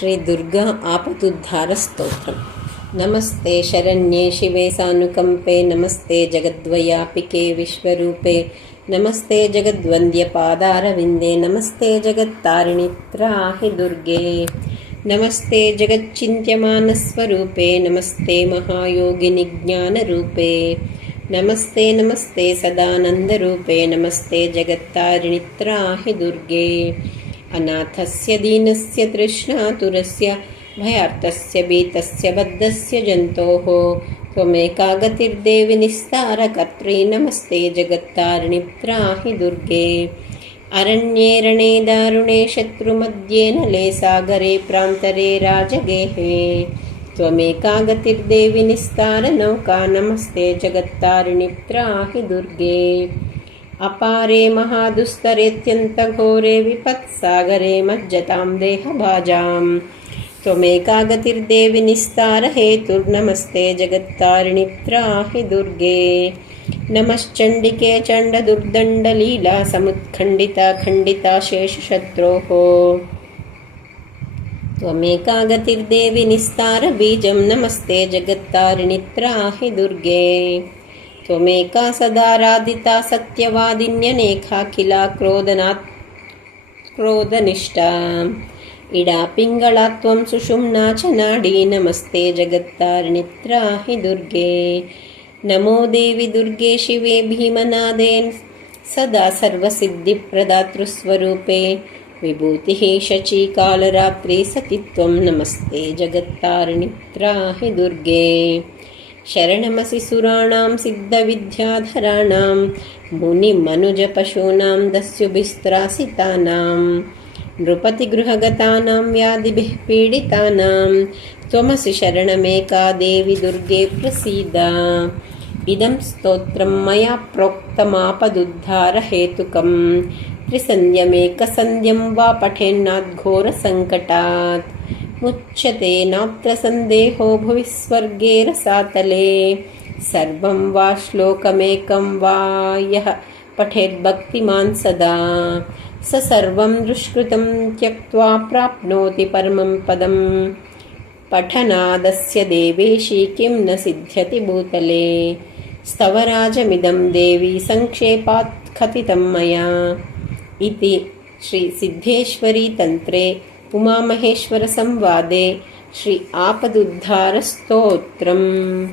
श्री दुर्गा आपदुद्धार स्तोत्रम्। नमस्ते शरण्ये शिवे सानुकंपे, नमस्ते जगद्व्यापिके विश्वरूपे, नमस्ते जगद्वन्द्य पादारविन्दे, नमस्ते जगत्तारिणि त्राहि दुर्गे, नमस्ते जगच्चिन्त्यमानस्वरूपे, नमस्ते महायोगिनि ज्ञानरूपे, नमस्ते नमस्ते सदानन्दरूपे, नमस्ते जगत्तारिणि त्राहि दुर्गे। अनाथस्य दीनस्य तृष्णातुरस्य भयार्तस्य भीतस्य बद्धस्य जन्तोः त्वमेका गतिर्देवि निस्तारकर्त्री, नमस्ते जगत्तारिणि त्राहि दुर्गे। अरण्ये रणे दारुणे शत्रुमध्ये नले सागरे प्रान्तरे राजगेहे त्वमेका गतिर्देवि निस्तारनौका, नमस्ते जगत्तारिणि त्राहि दुर्गे। अपारे महादुस्तरेत्यन्तघोरे विपत्सागरे मज्जतां देहभाजां त्वमेका गतिर्देवि निस्तारहेतुर्नमस्ते जगत्तारिणि त्राहि दुर्गे। नमश्चण्डिके चण्डदुर्दण्डलीला समुत्खण्डिता खण्डिता शेषशत्रोः त्वमेका गतिर्देवि निस्तारबीजं, नमस्ते जगत्तारिणि त्राहि दुर्गे। त्वमेका सदाराधिता सत्यवादिन्यनेकाखिला क्रोधनिष्ठा इडा पिङ्गळा त्वं सुषुम्ना च नाडी, नमस्ते जगत्तारिणि त्राहि दुर्गे। नमो देवि दुर्गे शिवे भीमनादे सदा सर्वसिद्धिप्रदातृस्वरूपे, विभूतिः शची कालरात्रि सति त्वं, नमस्ते जगत्तारिणि त्राहि दुर्गे। शरणमसि सुराणां सिद्धविद्याधराणां मुनिमनुजपशूनां दस्युभिस्त्रासितानां नृपतिगृहगतानां व्याधिभिः पीडितानां त्वमसि शरणमेका देवि दुर्गे प्रसीद। इदं स्तोत्रं मया प्रोक्तमापदुद्धारहेतुकं, त्रिसन्ध्यमेकसन्ध्यं वा पठेन्नाद्घोरसङ्कटात् मुच्यते नात्र सन्देहो भुवि स्वर्गे रसातले। सर्वं वा श्लोकमेकं वा यः पठेद्भक्तिमान् सदा, स सर्वं दुष्कृतं त्यक्त्वा प्राप्नोति परमं पदम्। पठनादस्य देवेशी किं न सिद्ध्यति भूतले, स्तवराजमिदं देवी संक्षेपात् कथितं मया। इति श्री सिद्धेश्वरी तन्त्रे उमामहेश्वर संवादे श्री आपदुद्धार स्तोत्रम्।